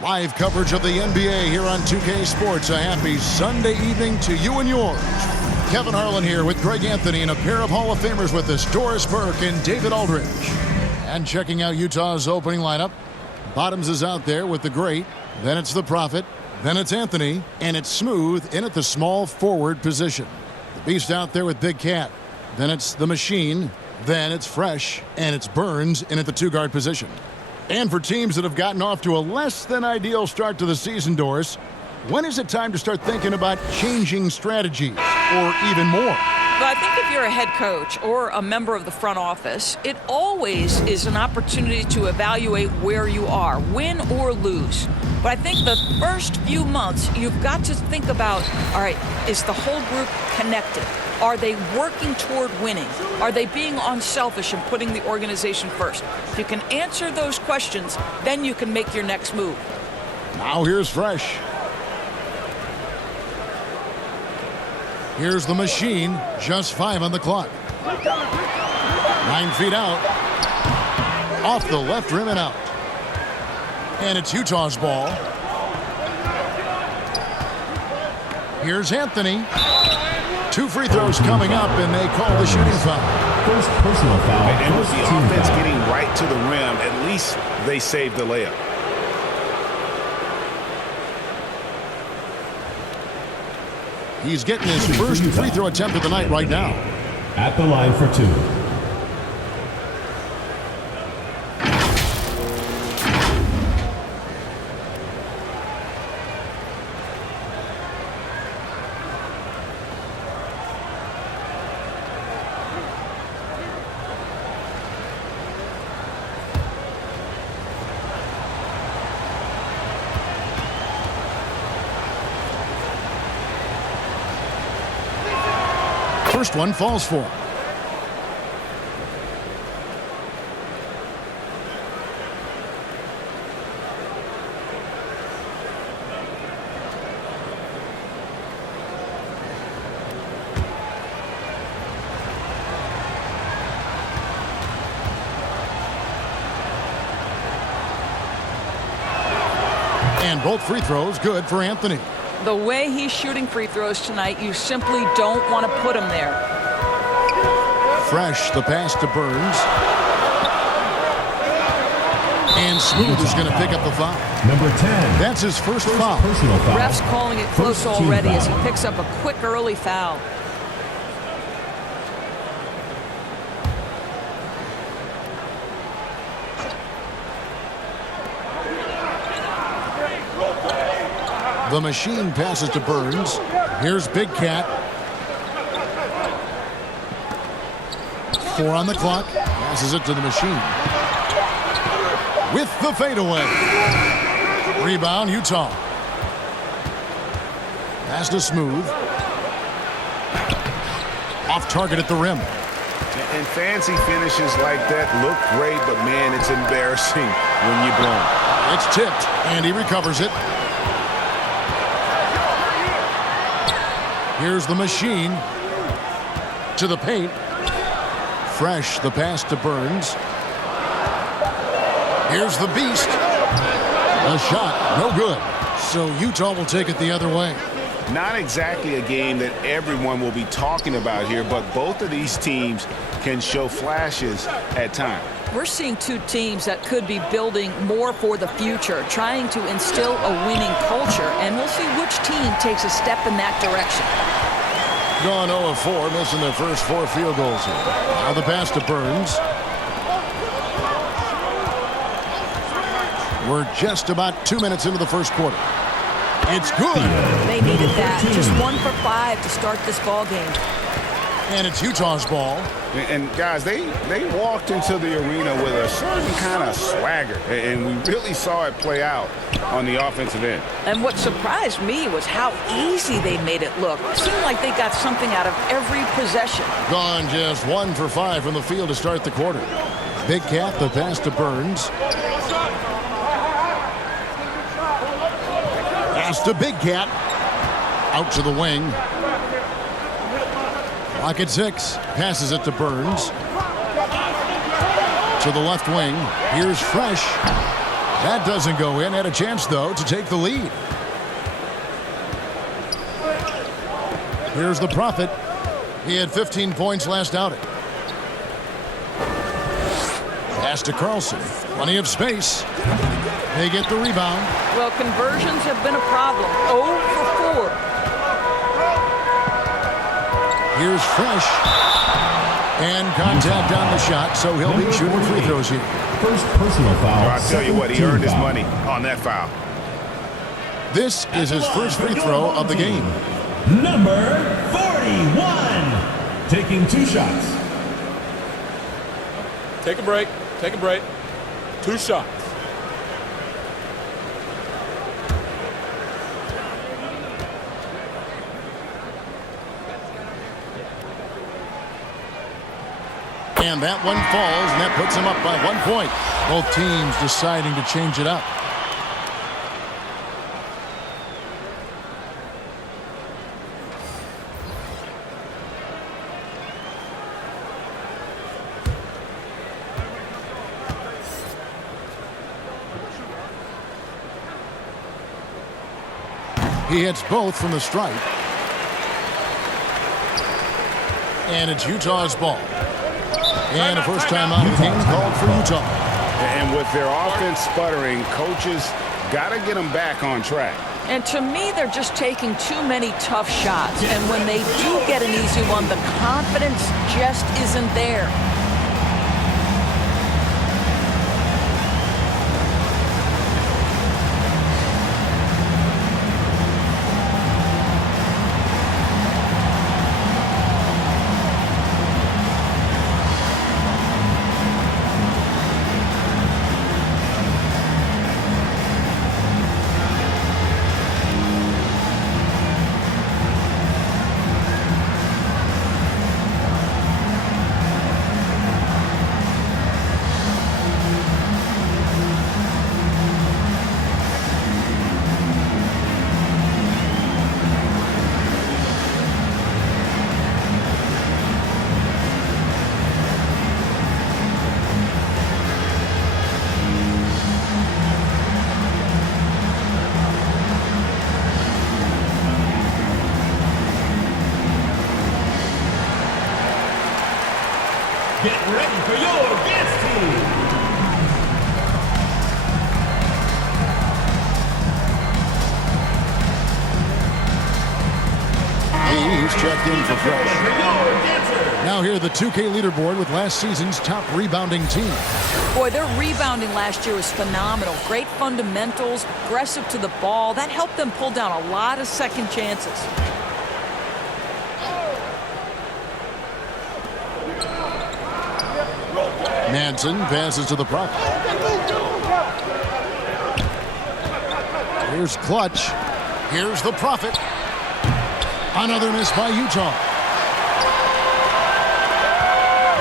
Live coverage of the NBA here on 2K Sports. A happy Sunday evening to you and yours. Kevin Harlan here with Greg Anthony and a pair of Hall of Famers with us, Doris Burke and David Aldridge. And checking out Utah's opening lineup, Bottoms is out there with the great, then it's the Prophet, then it's Anthony, and it's Smooth in at the small forward position. The Beast out there with Big Cat, then it's the Machine, then it's Fresh, and it's Burns in at the two-guard position. And for teams that have gotten off to a less than ideal start to the season, Doris, when is it time to start thinking about changing strategies or even more? Well, I think if you're a head coach or a member of the front office, it always is an opportunity to evaluate where you are, win or lose. But I think the first few months, you've got to think about, all right, is the whole group connected? Are they working toward winning? Are they being unselfish and putting the organization first? If you can answer those questions, then you can make your next move. Now here's Fresh. Here's the Machine, just 5 on the clock. 9 feet out. Off the left rim and out. And it's Utah's ball. Here's Anthony. 2 free throws coming up, and they call the shooting foul. First personal foul. And with the offense getting right to the rim, at least they saved the layup. He's getting his first free throw attempt of the night right now. At the line for 2. First one falls for him. And both free throws good for Anthony. The way he's shooting free throws tonight, you simply don't want to put him there. Fresh, the pass to Burns. And Smooth is going to pick up the foul. Number 10. That's his first foul. Personal foul. Ref's calling it close already as he picks up a quick early foul. The Machine passes to Burns. Here's Big Cat. 4 on the clock. Passes it to the Machine. With the fadeaway. Rebound, Utah. Pass to Smooth. Off target at the rim. And fancy finishes like that look great, but man, it's embarrassing when you blow them. It's tipped, and he recovers it. Here's the Machine to the paint. Fresh, the pass to Burns. Here's the Beast. A shot, no good. So Utah will take it the other way. Not exactly a game that everyone will be talking about here, but both of these teams can show flashes at times. We're seeing two teams that could be building more for the future, trying to instill a winning culture, and we'll see which team takes a step in that direction. Gone 0 of 4, missing their first 4 field goals here. Now the pass to Burns. We're just about 2 minutes into the first quarter. It's good. They needed that. Just 1 for 5 to start this ball game. And it's Utah's ball. And guys, they walked into the arena with a certain kind of swagger, and we really saw it play out on the offensive end. And what surprised me was how easy they made it look. It seemed like they got something out of every possession. Gone just 1 for 5 from the field to start the quarter. Big Cat, the pass to Burns. Pass to Big Cat. Out to the wing. Clock at 6. Passes it to Burns. To the left wing. Here's Fresh. That doesn't go in. Had a chance, though, to take the lead. Here's the Prophet. He had 15 points last outing. Pass to Carlson. Plenty of space. They get the rebound. Well, conversions have been a problem. 0 for 4. Here's Fresh. And contact on the shot, so he'll be shooting free throws here. First personal foul. I'll tell you what, he earned his money on that foul. This is his first free throw of the game. Number 41. Taking 2 shots. Take a break. Take a break. 2 shots. And that one falls, and that puts him up by 1 point. Both teams deciding to change it up. He hits both from the stripe. And it's Utah's ball. And a first time out of the game called for Utah. And with their offense sputtering, coaches got to get them back on track. And to me, they're just taking too many tough shots. And when they do get an easy one, the confidence just isn't there. Get ready for your dance team. He's checked in for Fresh. Now here the 2K leaderboard with last season's top rebounding team. Boy, their rebounding last year was phenomenal. Great fundamentals, aggressive to the ball. That helped them pull down a lot of second chances. Manson passes to the Prophet. Here's Clutch. Here's the Prophet. Another miss by Utah.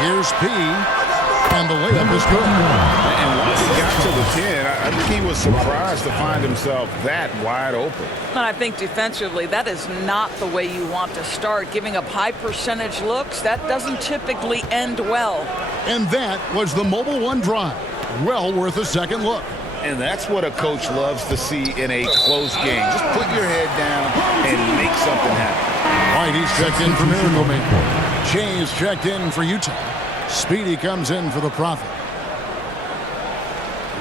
Here's P. And the layup is good. And once he got to the 10, I think he was surprised to find himself that wide open. And I think defensively, that is not the way you want to start. Giving up high percentage looks, that doesn't typically end well. And that was the Mobile One drive. Well worth a second look. And that's what a coach loves to see in a close game. Just put your head down and make something happen. Whitey's checked in for Miracle Man. Shay's checked in for Utah. Speedy comes in for the Prophet.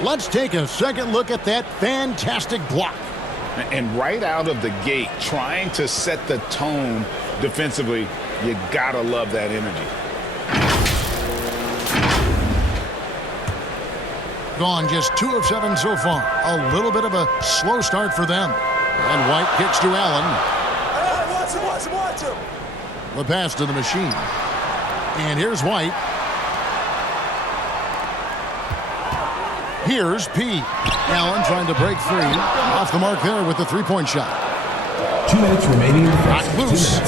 Let's take a second look at that fantastic block. And right out of the gate, trying to set the tone defensively, you gotta love that energy. Gone just 2 of 7 so far. A little bit of a slow start for them. And White kicks to Allen. Watch him. The pass to the machine. And here's White. Here's P. Allen trying to break free. Off the mark there with the three-point shot. 2 minutes remaining in the first. Knocked loose.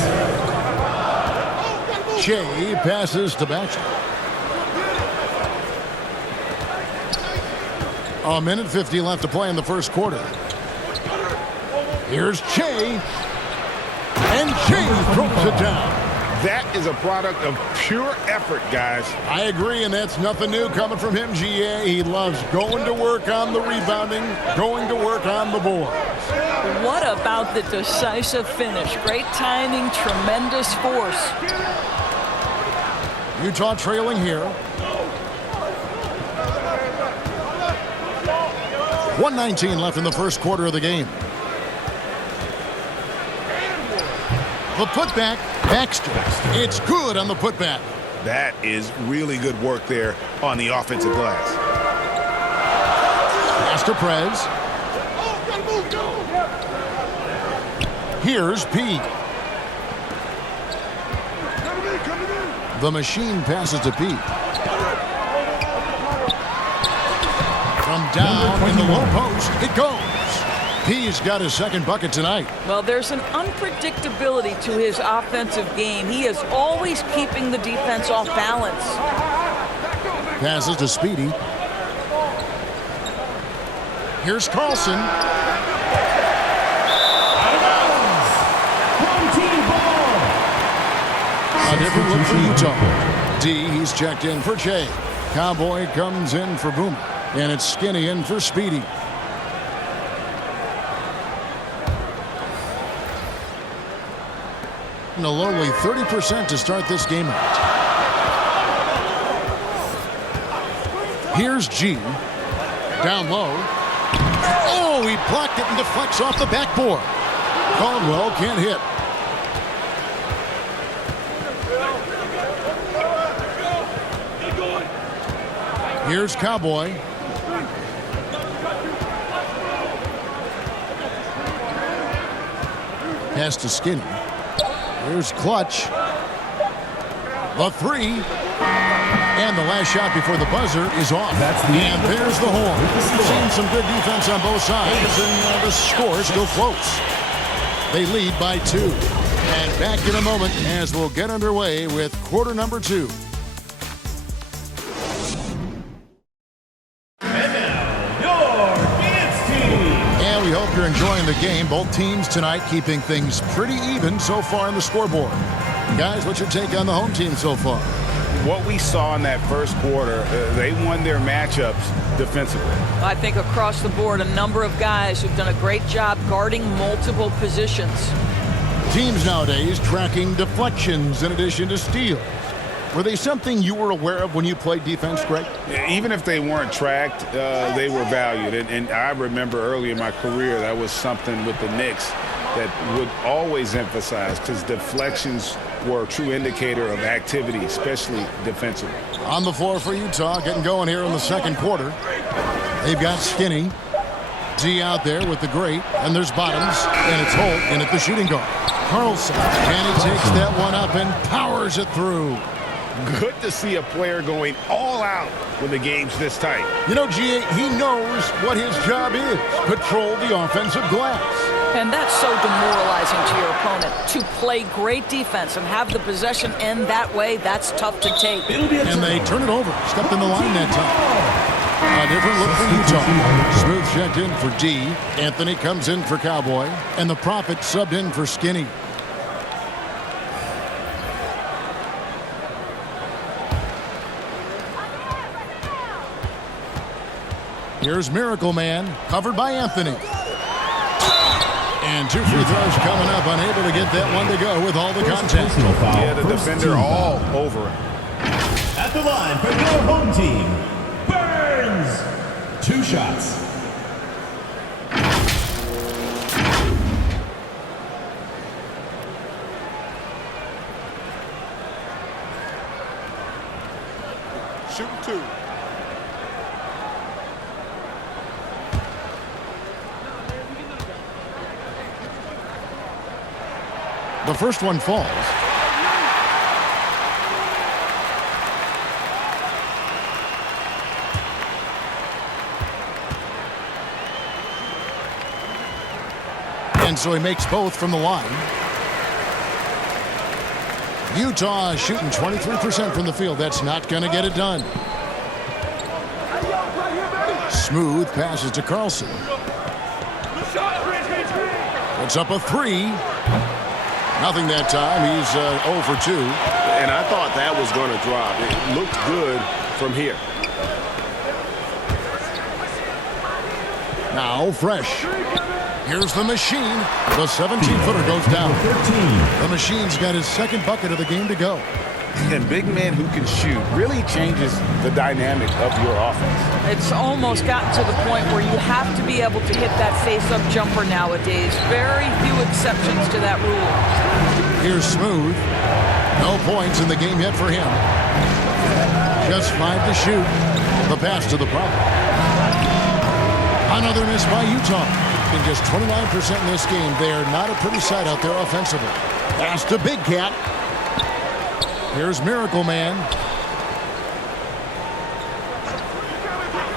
Shea passes to Batchelor. A minute 50 left to play in the first quarter. Here's Shea. And Shea throws it down. That is a product of pure effort, guys. I agree, and that's nothing new coming from him, GA. He loves going to work on the rebounding, going to work on the boards. What about the decisive finish? Great timing, tremendous force. Utah trailing here. 1:19 left in the first quarter of the game. The putback, Baxter. It's good on the putback. That is really good work there on the offensive glass. Pass to Prez. Here's P. The machine passes to P. From down in the low post, it goes. P's got his second bucket tonight. Well, there's an unpredictability to his offensive game. He is always keeping the defense off balance. Passes to Speedy. Here's Carlson. A different look for Utah. D, he's checked in for Che. Cowboy comes in for Boomer. And it's Skinny in for Speedy. And a lowly 30% to start this game out. Here's G. Down low. Oh, he blocked it and deflects off the backboard. Caldwell can't hit. Here's Cowboy. Pass to Skinny. Here's Clutch. The three. And the last shot before the buzzer is off. And there's the horn. We've seen some good defense on both sides, and the score is still close. They lead by 2. And back in a moment as we'll get underway with quarter number 2. And we hope you're enjoying the game. Both teams tonight keeping things pretty even so far on the scoreboard. Guys, what's your take on the home team so far? What we saw in that first quarter, they won their matchups defensively. I think across the board, a number of guys who've done a great job guarding multiple positions. Teams nowadays tracking deflections in addition to steals. Were they something you were aware of when you played defense, Greg? Even if they weren't tracked, they were valued. And I remember early in my career, that was something with the Knicks that would always emphasize, because deflections were a true indicator of activity, especially defensively. On the floor for Utah, getting going here in the second quarter. They've got Skinny. Z out there with the great, and there's Bottoms, and it's Holt in at the shooting guard. Carlson, and he takes that one up and powers it through. Good to see a player going all out when the game's this tight. You know, GA, he knows what his job is. Patrol the offensive glass. And that's so demoralizing to your opponent. To play great defense and have the possession end that way, that's tough to take. And they turn it over. Stepped in the line that time. A different look for Utah. Smooth checked in for D. Anthony comes in for Cowboy. And the Prophet subbed in for Skinny. Here's Miracle Man, covered by Anthony. And 2 free throws coming up, unable to get that one to go with all the contact. Yeah, the defender all over him. At the line for your home team, Burns. 2 shots. Shooting 2. The first one falls. And so he makes both from the line. Utah shooting 23% from the field. That's not going to get it done. Smooth passes to Carlson. Puts up a 3. Nothing that time. He's 0 for 2. And I thought that was going to drop. It looked good from here. Now Fresh. Here's the Machine. The 17-footer goes down. The Machine's got his second bucket of the game to go. And big men who can shoot really changes the dynamic of your offense. It's almost gotten to the point where you have to be able to hit that face-up jumper nowadays. Very few exceptions to that rule. Here's Smooth. No points in the game yet for him. Just 5 to shoot. The pass to the problem. Another miss by Utah. In just 29% in this game, they are not a pretty sight out there offensively. Pass to Big Cat. Here's Miracle Man.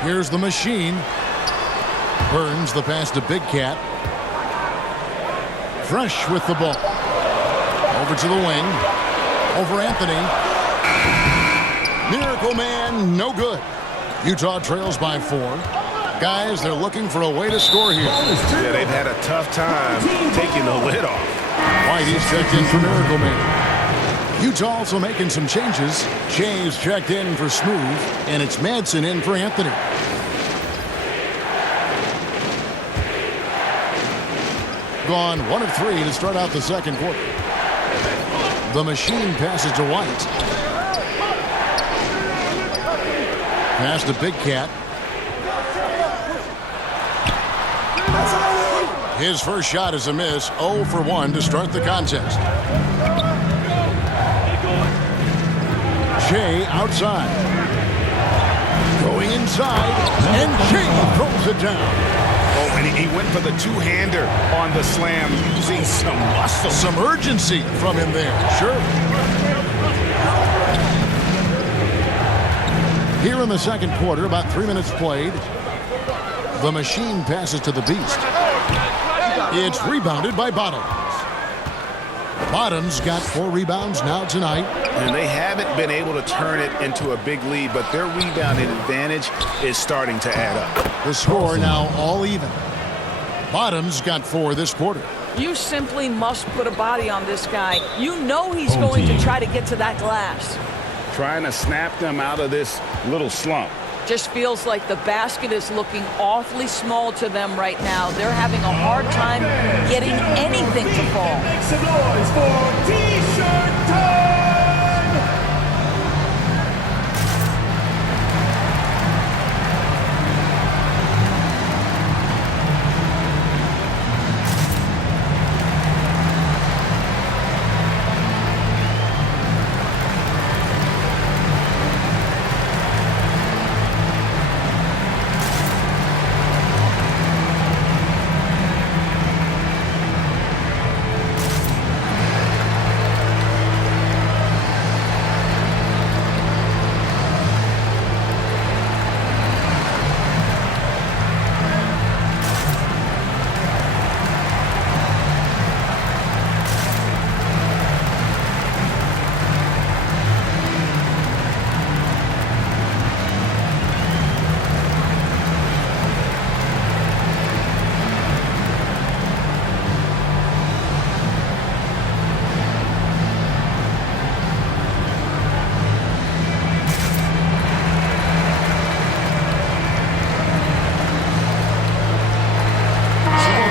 Here's the Machine. Burns the pass to Big Cat. Fresh with the ball. Over to the wing. Over Anthony. Miracle Man, no good. Utah trails by 4. Guys, they're looking for a way to score here. Yeah, they've had a tough time taking the lid off. Whitey's checked in for Miracle Man. Utah also making some changes. Jay's checked in for Smooth, and it's Madsen in for Anthony. Gone 1 of 3 to start out the second quarter. The Machine passes to White. Pass to Big Cat. His first shot is a miss. 0 for 1 to start the contest. Jay outside. Going inside. And Jay throws it down. Oh, and he went for the two-hander on the slam, using some muscle. Some urgency from him there. Sure. Here in the second quarter, about 3 minutes played. The Machine passes to the Beast. It's rebounded by Bottoms. Bottoms got 4 rebounds now tonight. And they haven't been able to turn it into a big lead, but their rebounding advantage is starting to add up. The score now all even. Bottoms got 4 this quarter. You simply must put a body on this guy. You know he's going to try to get to that glass. Trying to snap them out of this little slump. Just feels like the basket is looking awfully small to them right now. They're having a hard time getting anything to fall. Make some noise for T-shirt time!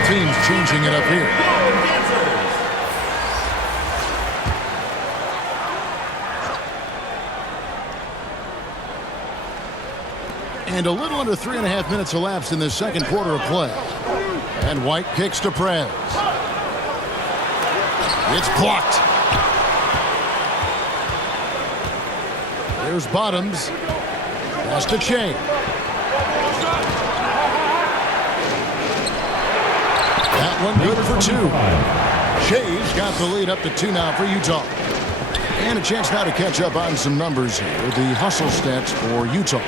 Teams changing it up here. And a little under 3.5 minutes elapsed in the second quarter of play. And White kicks to Prez. It's blocked. There's Bottoms. Pass to Che. That one good for 2. Shea's got the lead up to 2 now for Utah. And a chance now to catch up on some numbers here. The hustle stats for Utah.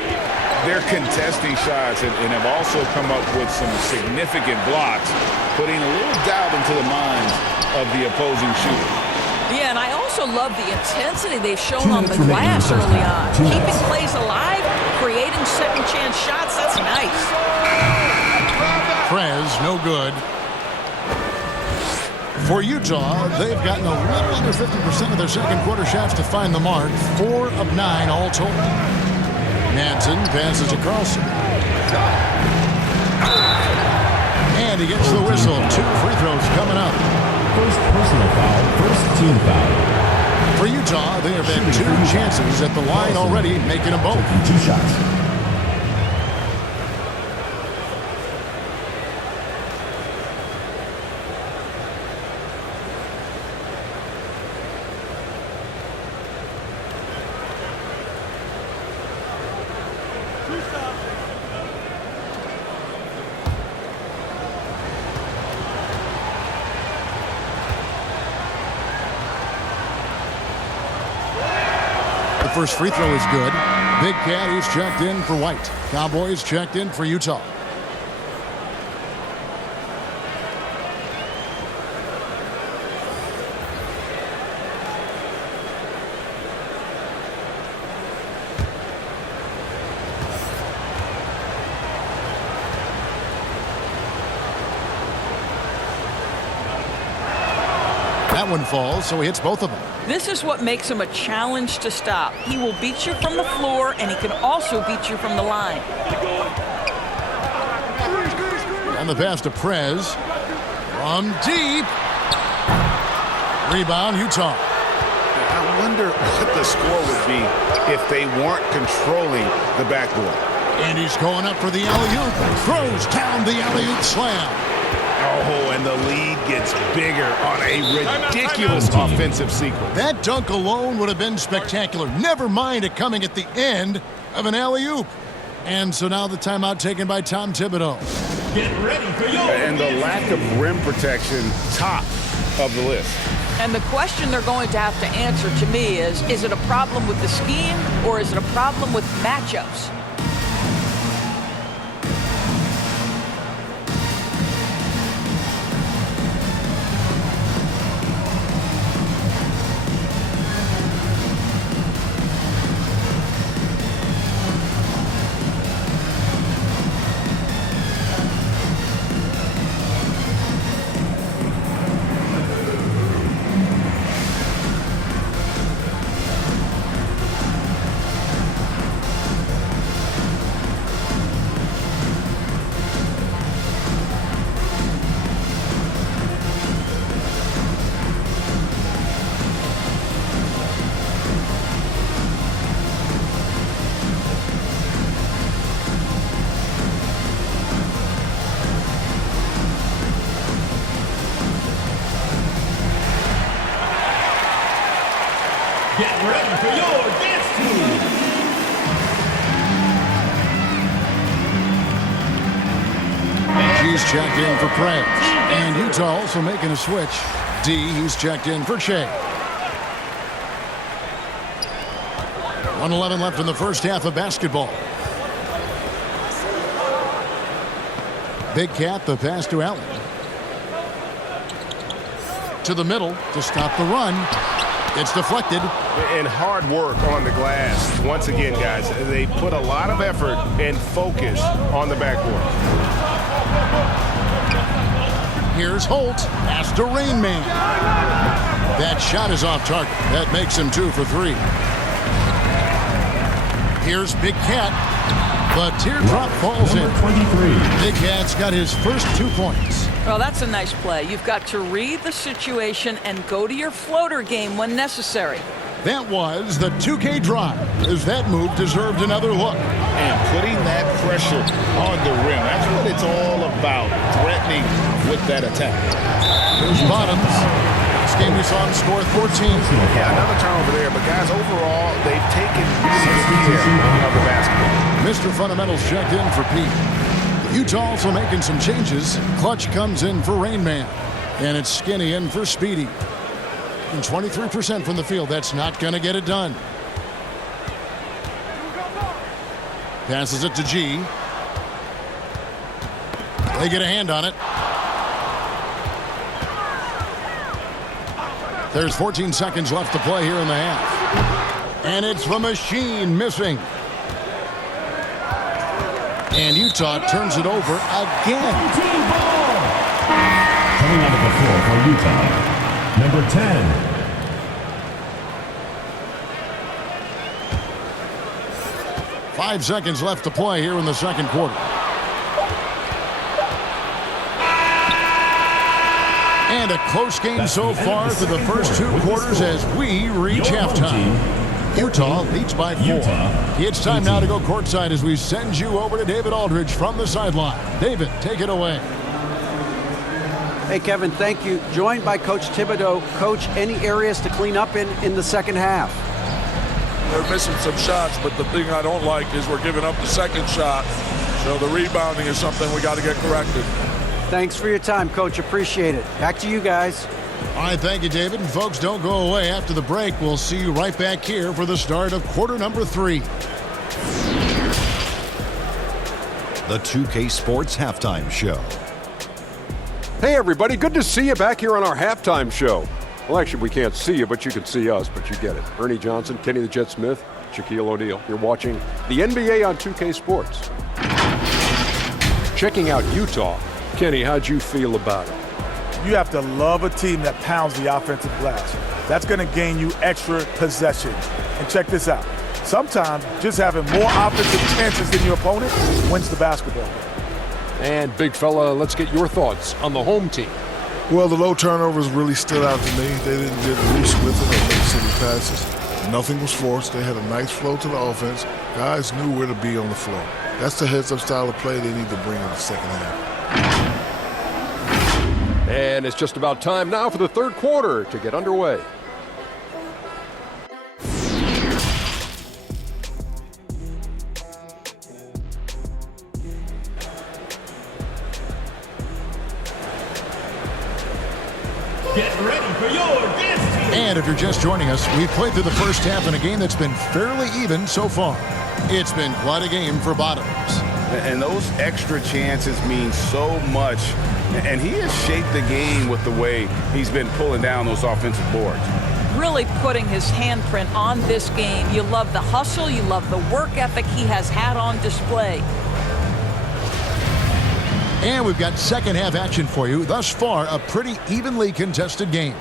They're contesting shots and have also come up with some significant blocks, putting a little doubt into the minds of the opposing shooter. Yeah, and I also love the intensity they've shown on the glass early on. Keeping plays alive, creating second chance shots, that's nice. Prez, no good. For Utah, they've gotten a little under 50% of their second quarter shots to find the mark. 4 of 9 all told. Nansen passes to Carlson. And he gets the whistle. 2 free throws coming up. First personal foul, first team foul. For Utah, they have had 2 chances at the line already, making them both. 2 shots. First free throw is good. Big Cat, he's checked in for White. Cowboys checked in for Utah. That one falls, so he hits both of them. This is what makes him a challenge to stop. He will beat you from the floor, and he can also beat you from the line. And the pass to Prez. From deep. Rebound, Utah. I wonder what the score would be if they weren't controlling the backboard. And he's going up for the alley-oop. Throws down the alley-oop slam. Oh, and the lead gets bigger on a ridiculous offensive sequence. That dunk alone would have been spectacular. Never mind it coming at the end of an alley-oop. And so now the timeout taken by Tom Thibodeau. Get ready for your And the lack of rim protection, top of the list. And the question they're going to have to answer to me is it a problem with the scheme or is it a problem with matchups? Get ready for your dance team. G's checked in for Prez. And Utah also making a switch. D, he's checked in for Shea. 1:11 left in the first half of basketball. Big Cat, the pass to Allen. To the middle to stop the run. It's deflected. And hard work on the glass. Once again, guys, they put a lot of effort and focus on the backboard. Here's Holt. Pass to Rain Man. That shot is off target. That makes him 2 for 3. Here's Big Cat. The teardrop falls in. 23. Big Cat's got his first 2 points. Well, that's a nice play. You've got to read the situation and go to your floater game when necessary. That was the 2K drive, as that move deserved another look. And putting that pressure on the rim. That's what it's all about, threatening with that attack. Here's Bottoms. This game we saw him score 14. Yeah, another turnover there, but guys, overall, they've taken care of the basketball. Mr. Fundamentals checked in for Pete. Utah also making some changes. Clutch comes in for Rain Man. And it's Skinny in for Speedy. And 23% from the field. That's not going to get it done. Passes it to G. They get a hand on it. There's 14 seconds left to play here in the half. And it's the machine missing. And Utah turns it over again. Coming out of the floor for for Utah. Number 10. 5 seconds left to play here in the second quarter. And a close game so far through the first 2 quarters as we reach halftime. Utah leads by 4. It's time now to go courtside as we send you over to David Aldridge from the sideline. David, take it away. Hey, Kevin, thank you. Joined by Coach Thibodeau. Coach, any areas to clean up in the second half? They're missing some shots, but the thing I don't like is we're giving up the second shot. So the rebounding is something we got to get corrected. Thanks for your time, Coach. Appreciate it. Back to you guys. All right, thank you, David. And folks, don't go away. After the break, we'll see you right back here for the start of quarter number 3. The 2K Sports Halftime Show. Hey, everybody. Good to see you back here on our halftime show. Well, actually, we can't see you, but you can see us, but you get it. Ernie Johnson, Kenny the Jet Smith, Shaquille O'Neal. You're watching the NBA on 2K Sports. Checking out Utah. Kenny, how'd you feel about it? You have to love a team that pounds the offensive glass. That's going to gain you extra possession. And check this out. Sometimes just having more offensive chances than your opponent wins the basketball. And big fella, let's get your thoughts on the home team. Well, the low turnovers really stood out to me. They didn't get loose with it or make silly passes. Nothing was forced. They had a nice flow to the offense. Guys knew where to be on the floor. That's the heads-up style of play they need to bring in the second half. And it's just about time now for the third quarter to get underway. Get ready for your dance team. And if you're just joining us, we've played through the first half in a game that's been fairly even so far. It's been quite a game for Bottoms. And those extra chances mean so much. And he has shaped the game with the way he's been pulling down those offensive boards. Really putting his handprint on this game. You love the hustle. You love the work ethic he has had on display. And we've got second half action for you. Thus far, a pretty evenly contested game.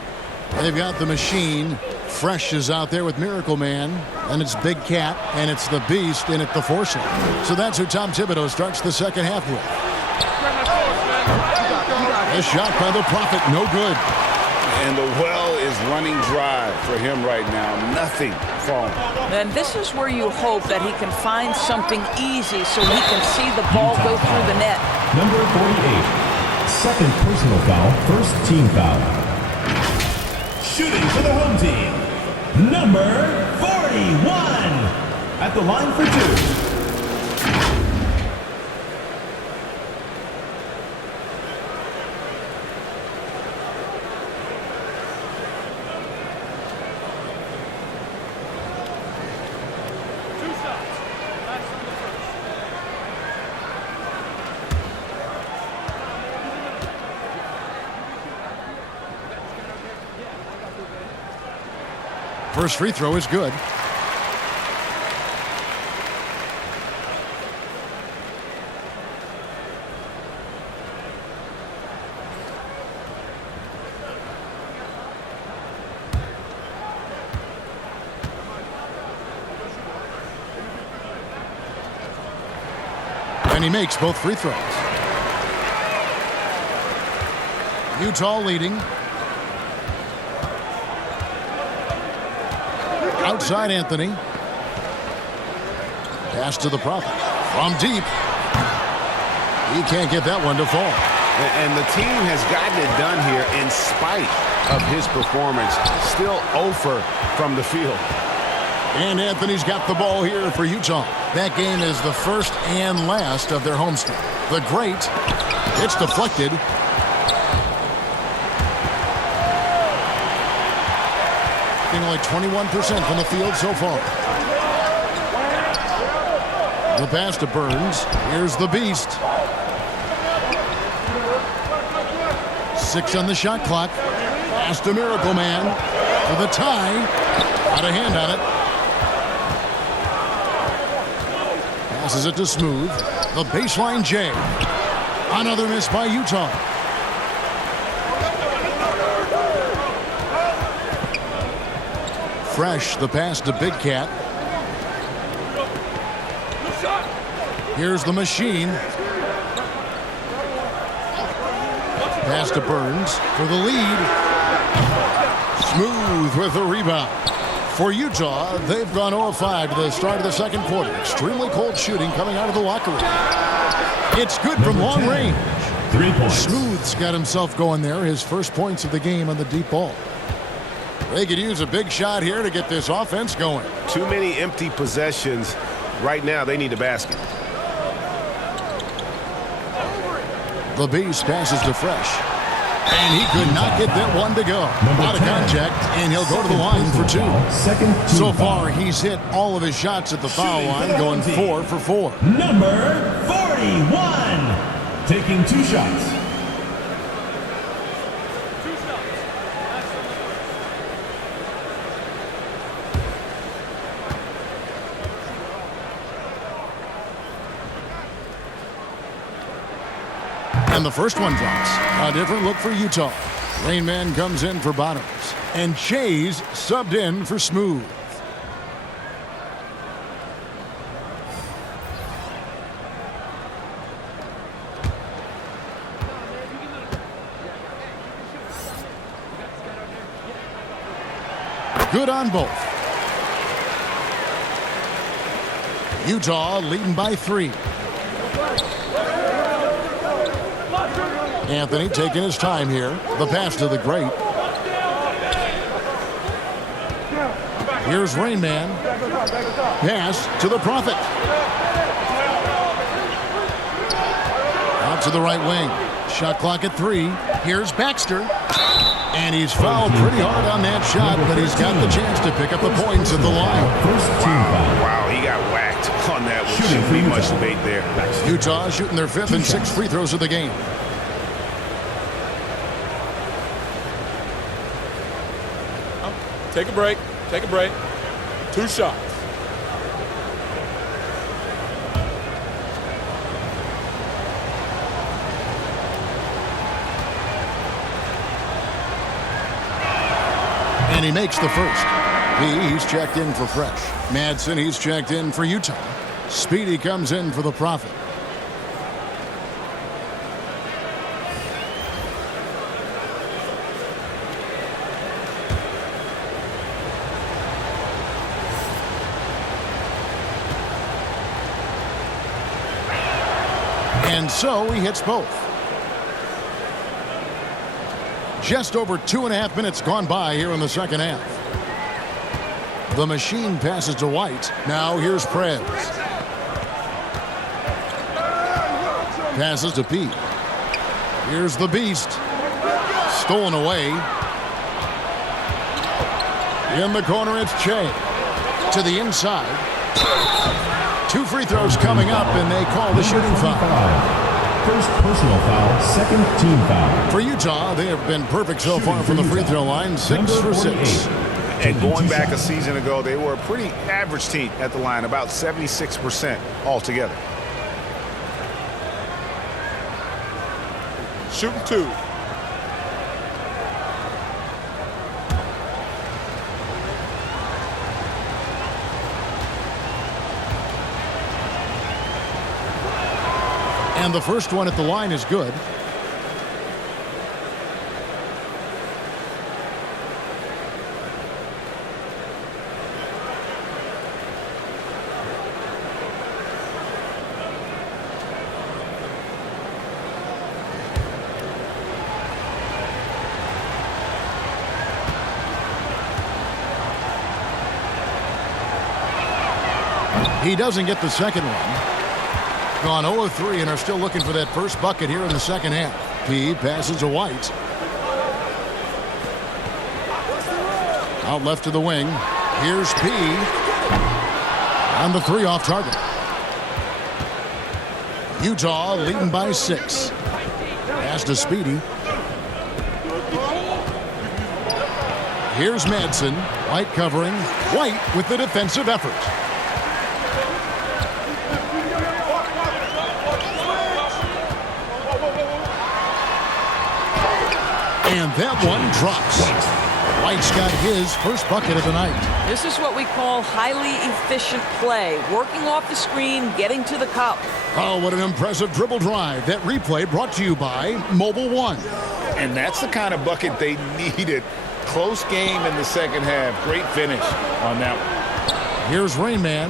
They've got the machine. Fresh is out there with Miracle Man. And it's Big Cat. And it's the Beast in at the foursome. So that's who Tom Thibodeau starts the second half with. A shot by the Prophet, no good. And the well is running dry for him right now. Nothing falling. And this is where you hope that he can find something easy so he can see the ball go through the net. Number 48. Second personal foul, first team foul. Shooting for the home team. Number 41. At the line for 2. First free throw is good. And he makes both free throws. Utah leading. Outside Anthony. Pass to the Prophet. From deep. He can't get that one to fall. And the team has gotten it done here in spite of his performance. Still 0 from the field. And Anthony's got the ball here for Utah. That game is the first and last of their homestand. The great. It's deflected. Only 21% from the field so far. The pass to Burns. Here's the Beast. 6 on the shot clock. Pass to Miracle Man for the tie. Got a hand on it. Passes it to Smooth. The baseline J. Another miss by Utah. Fresh, the pass to Big Cat. Here's the machine. Pass to Burns for the lead. Smooth with the rebound. For Utah, they've gone 0-5 to the start of the second quarter. Extremely cold shooting coming out of the locker room. It's good from long range. 3 points. Smooth's got himself going there. His first points of the game on the deep ball. They could use a big shot here to get this offense going. Too many empty possessions. Right now, they need a basket. The Beast passes to Fresh. And he could not get that one to go. Out of contact, and he'll go to the line for 2. So far, he's hit all of his shots at the foul line, going 4 for 4. Number 41, taking 2 shots. And the first one drops. A different look for Utah. Rain Man comes in for Bottoms. And Chase subbed in for Smooth. Good on both. Utah leading by 3. Anthony taking his time here. The pass to the great. Here's Rain Man. Pass to the Prophet. Out to the right wing. Shot clock at 3. Here's Baxter. And he's fouled pretty hard on that shot, but he's got the chance to pick up the points at the line. Wow, he got whacked on that one. Shouldn't be much debate there. Utah shooting their 5th and 6th free throws of the game. Take a break. Take a break. 2 shots. And he makes the first. He's checked in for Fresh. Madsen, he's checked in for Utah. Speedy comes in for the Prophet. And so he hits both. Just over 2.5 minutes gone by here in the second half. The machine passes to White. Now here's Prez. Passes to Pete. Here's the Beast. Stolen away. In the corner, it's Che. To the inside. 2 free throws coming up, and they call the shooting foul. First personal foul, second team foul. For Utah, they have been perfect so far from the free throw line, 6 for 6. And going back a season ago, they were a pretty average team at the line, about 76% altogether. Shooting 2. And the first one at the line is good. He doesn't get the second one. Gone 0-3 and are still looking for that first bucket here in the second half. P passes to White. Out left to the wing. Here's P. On the 3 off target. Utah leading by 6. Pass to Speedy. Here's Madsen. White covering. White with the defensive effort. And that one drops. White's got his first bucket of the night. This is what we call highly efficient play. Working off the screen, getting to the cup. Oh, what an impressive dribble drive. That replay brought to you by Mobile One. And that's the kind of bucket they needed. Close game in the second half. Great finish on that one. Here's Rain Man.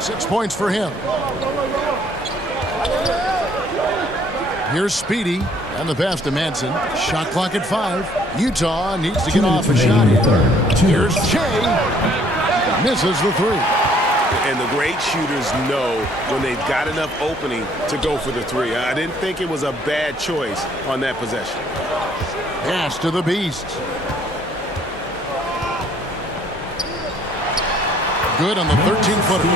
6 points for him. Here's Speedy. And the pass to Manson. Shot clock at 5. Utah needs to get off a shot here. Here's Shea. Misses the 3. And the great shooters know when they've got enough opening to go for the 3. I didn't think it was a bad choice on that possession. Pass to the Beast. Good on the 13-footer.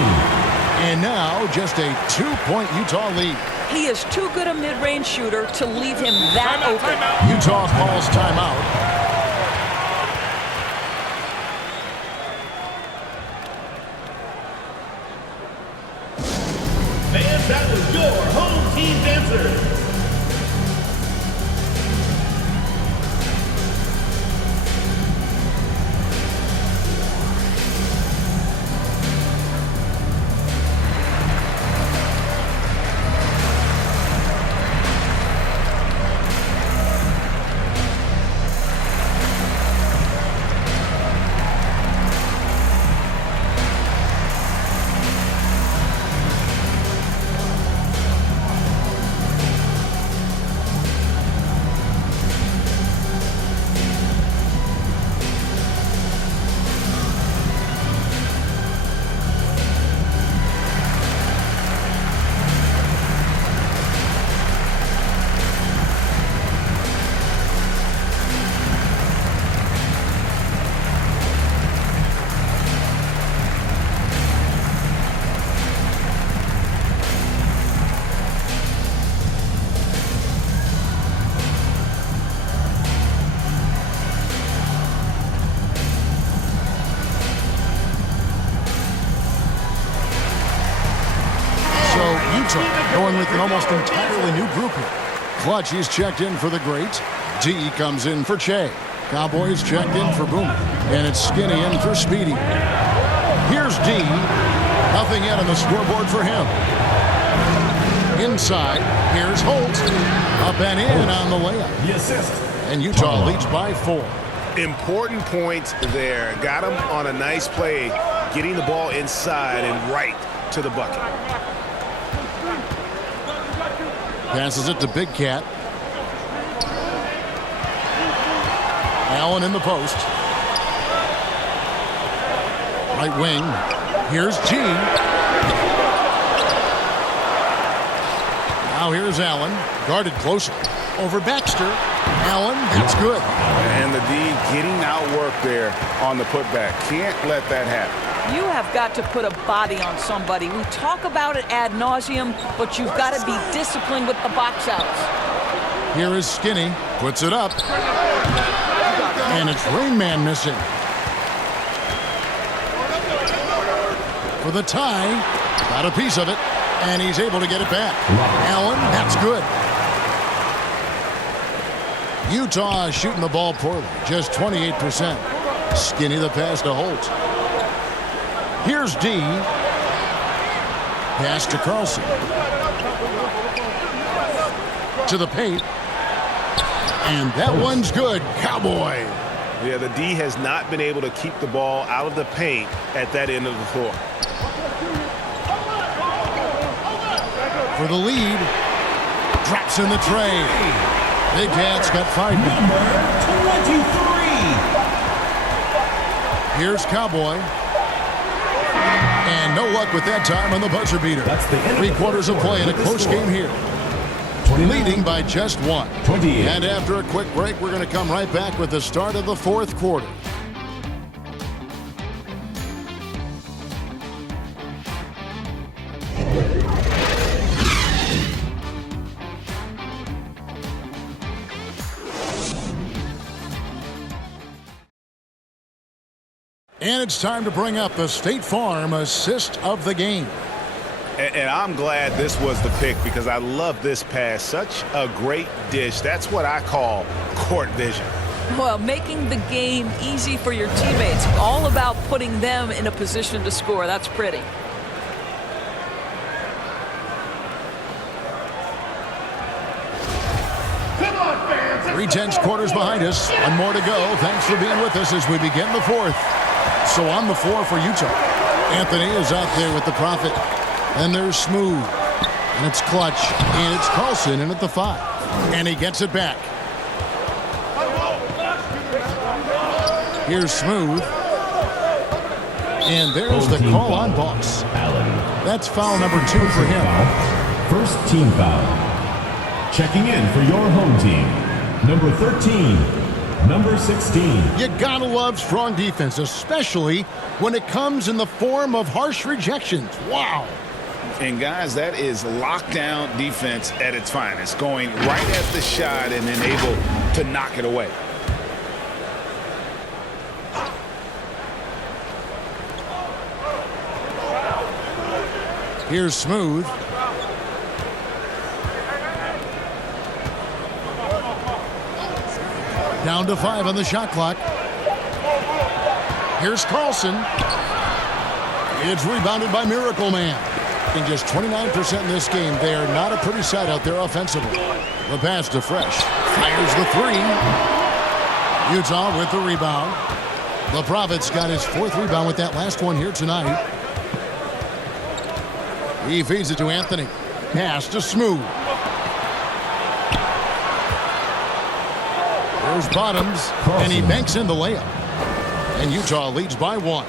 And now just a 2-point Utah lead. He is too good a mid-range shooter to leave him that open. Utah calls timeout. Fans, that was your home team dancer. Going with an almost entirely new group here. Clutch, he's checked in for the great. D comes in for Che. Cowboys checked in for Boomer. And it's Skinny in for Speedy. Here's D. Nothing yet on the scoreboard for him. Inside, here's Holt. Up and in on the layup. The assist. And Utah leads by 4. Important points there. Got him on a nice play, getting the ball inside and right to the bucket. Passes it to Big Cat. Allen in the post. Right wing. Here's G. Now here's Allen. Guarded closer. Over Baxter. Allen, that's good. And the D getting outworked there on the putback. Can't let that happen. You have got to put a body on somebody. We talk about it ad nauseum, but you've got to be disciplined with the box outs. Here is Skinny. Puts it up. And it's Rain Man missing. For the tie. Got a piece of it. And he's able to get it back. Allen, that's good. Utah shooting the ball poorly. Just 28%. Skinny the pass to Holt. Here's D. Pass to Carlson. To the paint. And that one's good. Cowboy. Yeah, the D has not been able to keep the ball out of the paint at that end of the floor. For the lead. Drops in the tray. Big Cat's got 5. Number 23. Here's Cowboy. And no luck with that time on the buzzer beater. That's the end. 3 quarters of play in a close game here. 29. Leading by just 1. 28. And after a quick break, we're going to come right back with the start of the 4th quarter. And it's time to bring up the State Farm assist of the game. And I'm glad this was the pick because I love this pass. Such a great dish. That's what I call court vision. Well, making the game easy for your teammates. All about putting them in a position to score. That's pretty. Come on, fans. 3/10 quarters behind us. One more to go. Thanks for being with us as we begin the fourth. So on the floor for Utah, Anthony is out there with the Prophet. And there's Smooth. And it's Clutch. And it's Carlson in at the 5. And he gets it back. Here's Smooth. And there's the call on Boss. That's foul number 2 for him. First team foul. Checking in for your home team. Number 13. Number 16. You gotta love strong defense, especially when it comes in the form of harsh rejections. Wow. And guys, that is lockdown defense at its finest, going right at the shot and then able to knock it away. Here's Smooth. Down to 5 on the shot clock. Here's Carlson. It's rebounded by Miracle Man. In just 29% in this game, they are not a pretty sight out there offensively. The pass to Fresh. Fires the 3. Utah with the rebound. The Prophet's got his 4th rebound with that last one here tonight. He feeds it to Anthony. Pass to Smooth. There's Bottoms, and he banks in the layup. And Utah leads by 1.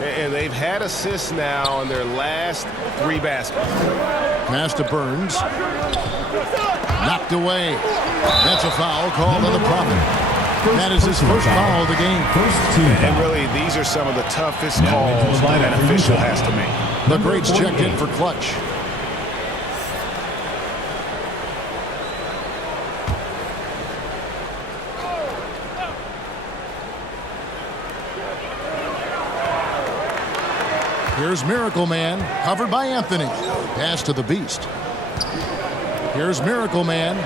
And they've had assists now on their last 3 baskets. Pass to Burns. Knocked away. That's a foul called on the Prophet. That is his first foul of the game. And really, these are some of the toughest calls an official has to make. The greats checked in for Clutch. Here's Miracle Man, covered by Anthony. Pass to the Beast. Here's Miracle Man.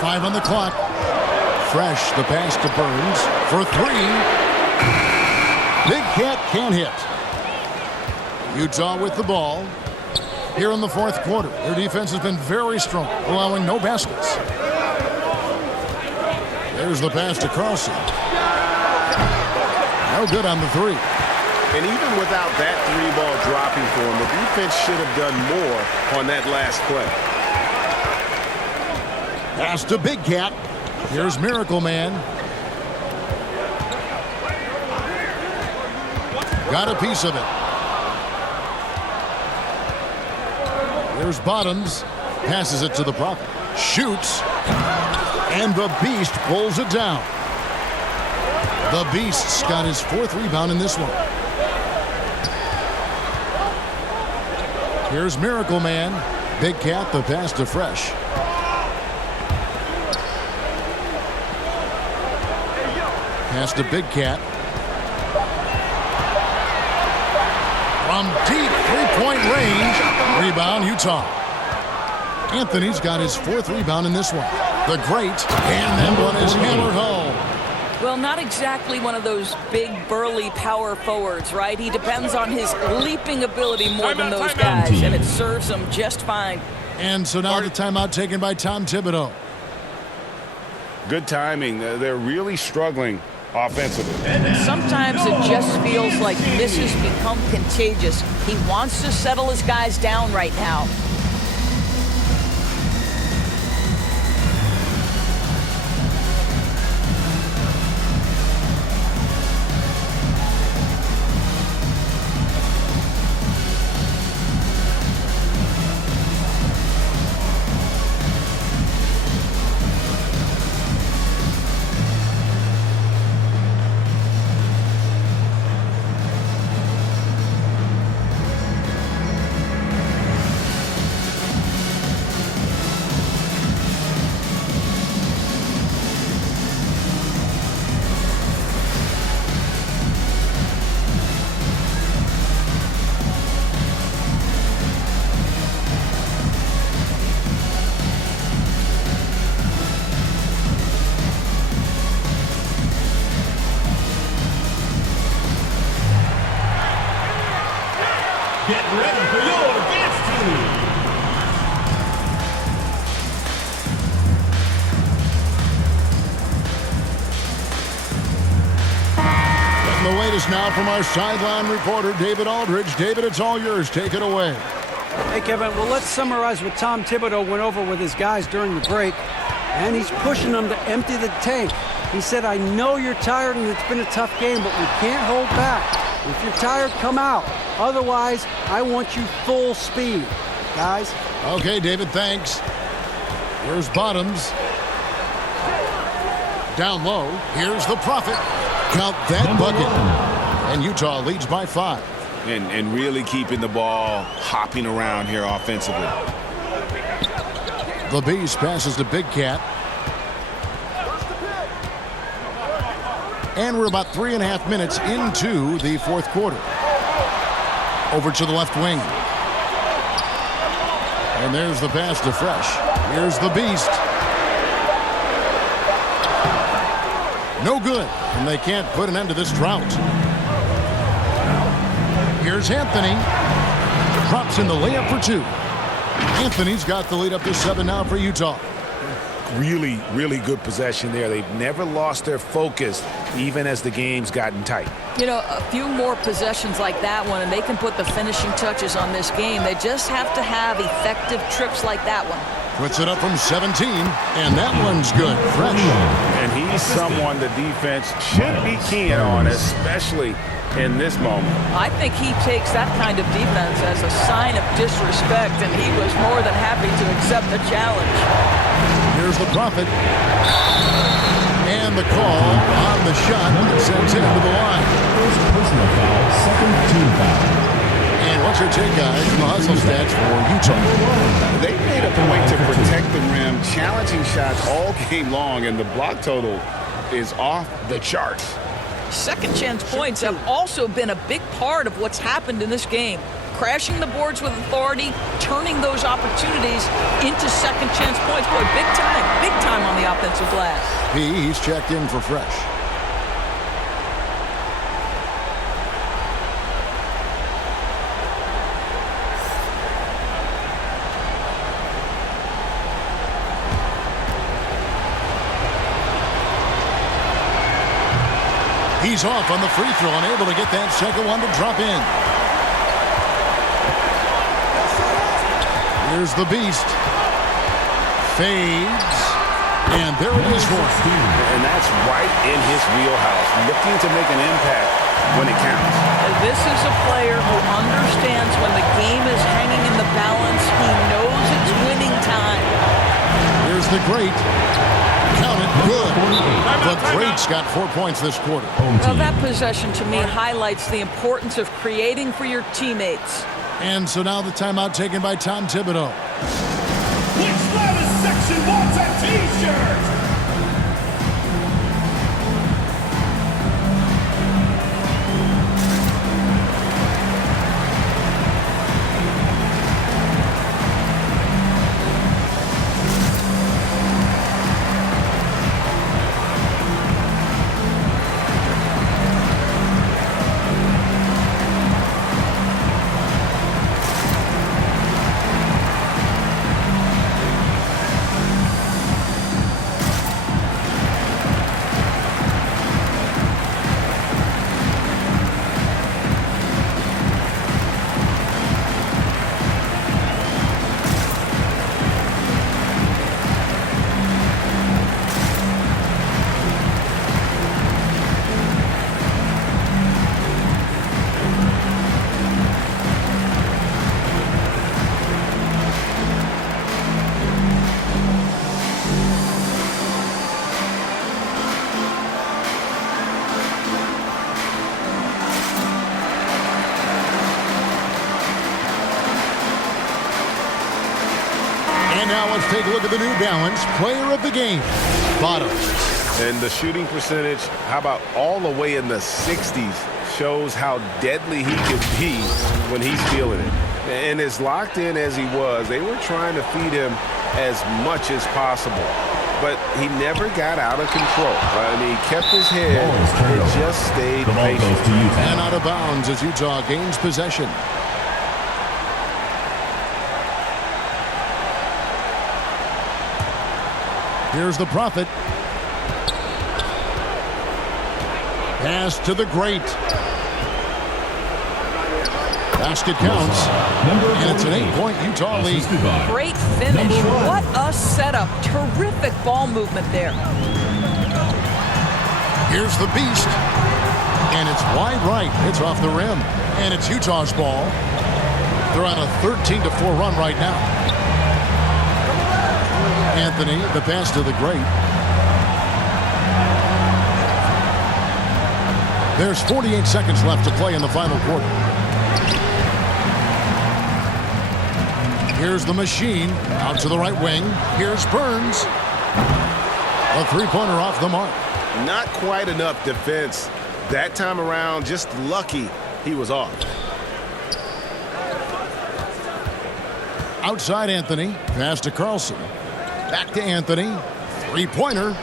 5 on the clock. Fresh, the pass to Burns for 3. Big Cat can't hit. Utah with the ball. Here in the 4th quarter, their defense has been very strong, allowing no baskets. There's the pass to Carlson. No good on the 3. And even without that 3-ball dropping for him, the defense should have done more on that last play. Pass to Big Cat. Here's Miracle Man. Got a piece of it. There's Bottoms. Passes it to the Prophet. Shoots. And the Beast pulls it down. The Beast's got his 4th rebound in this one. Here's Miracle Man. Big Cat, the pass to Fresh. Pass to Big Cat. From deep 3-point range. Rebound, Utah. Anthony's got his 4th rebound in this one. The great. And that one is hammered home. Well, not exactly one of those big, burly power forwards, right? He depends on his leaping ability more than those guys, and it serves him just fine. And so now the timeout taken by Tom Thibodeau. Good timing. They're really struggling offensively. Sometimes it just feels like misses become contagious. He wants to settle his guys down right now. latest now from our sideline reporter, David Aldridge. David, it's all yours. Take it away. Hey, Kevin, well, let's summarize what Tom Thibodeau went over with his guys during the break. And he's pushing them to empty the tank. He said, I know you're tired and it's been a tough game, but we can't hold back. If you're tired, come out. Otherwise, I want you full speed, guys. Okay, David, thanks. Here's Bottoms. Down low. Here's the Prophet. Count that bucket. And Utah leads by 5. And really keeping the ball hopping around here offensively. The Beast passes to Big Cat. And we're about 3.5 minutes into the fourth quarter. Over to the left wing. And there's the pass to Fresh. Here's the Beast. No good. And they can't put an end to this drought. Here's Anthony. Drops in the layup for 2. Anthony's got the lead up to 7 now for Utah. Really, really good possession there. They've never lost their focus, even as the game's gotten tight. You know, a few more possessions like that one, and they can put the finishing touches on this game. They just have to have effective trips like that one. Puts it up from 17, and that one's good. Fresh. And he's someone the defense should be keen on, especially in this moment. I think he takes that kind of defense as a sign of disrespect, and he was more than happy to accept the challenge. Here's the Prophet. And the call on the shot sends him to the line. First personal foul, second team foul. And what's your take, guys, from the hustle stats for Utah? They made a point to protect the rim, challenging shots all game long, and the block total is off the charts. Second chance points have also been a big part of what's happened in this game. Crashing the boards with authority, turning those opportunities into second chance points. Boy, big time on the offensive glass. He's checked in for Fresh. He's off on the free throw, unable to get that second one to drop in. Here's the Beast. Fades. And there it is for him. And that's right in his wheelhouse, looking to make an impact when it counts. This is a player who understands when the game is hanging in the balance. He knows it's winning time. Here's the Great. Count it. Good. The Great's got 4 points this quarter. Well, that possession to me highlights the importance of creating for your teammates. And so now the timeout taken by Tom Thibodeau. Which loudest section wants a t-shirt? And now let's take a look at the New Balance Player of the Game, Bottoms. And the shooting percentage, how about all the way in the 60s, shows how deadly he can be when he's feeling it. And as locked in as he was, they were trying to feed him as much as possible. But he never got out of control. I mean, he kept his head and just stayed patient. And out of bounds as Utah gains possession. Here's the Prophet. Pass to the great. Basket counts. And it's an 8-point Utah lead. Great finish. What a setup. Terrific ball movement there. Here's the beast. And it's wide right. It's off the rim. And it's Utah's ball. They're on a 13-4 run right now. Anthony, the pass to the great. There's 48 seconds left to play in the final quarter. Here's the machine. Out to the right wing. Here's Burns. A three-pointer off the mark. Not quite enough defense that time around. Just lucky he was off. Outside Anthony. Pass to Carlson. Back to Anthony. Three-pointer.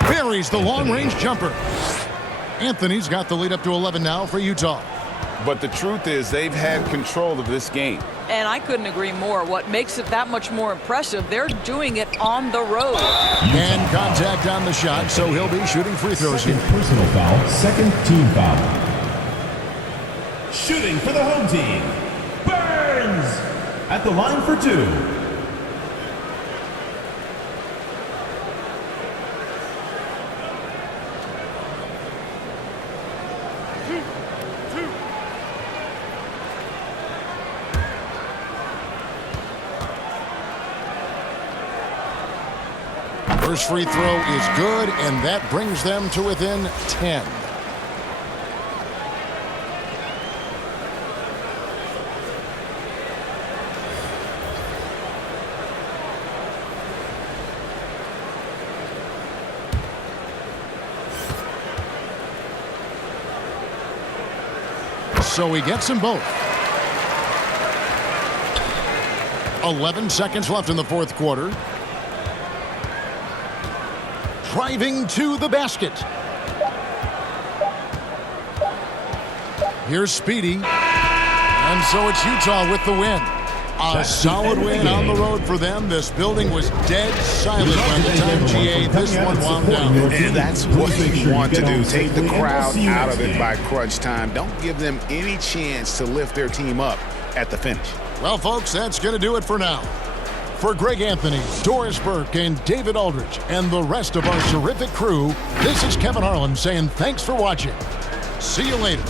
Buries the long-range jumper. Anthony's got the lead up to 11 now for Utah. But the truth is they've had control of this game. And I couldn't agree more. What makes it that much more impressive, they're doing it on the road. And contact on the shot, so he'll be shooting free throws here. Personal foul, second team foul. Shooting for the home team, Burns at the line for two. First free throw is good, and that brings them to within 10. So he gets them both. 11 seconds left in the fourth quarter. Driving to the basket. Here's Speedy. And so it's Utah with the win. A solid win on the road for them. This building was dead silent by the time GA this one wound down. And that's what you want to do. Take the crowd out of it by crunch time. Don't give them any chance to lift their team up at the finish. Well, folks, that's going to do it for now. For Greg Anthony, Doris Burke, and David Aldridge, and the rest of our terrific crew, this is Kevin Harlan saying thanks for watching. See you later.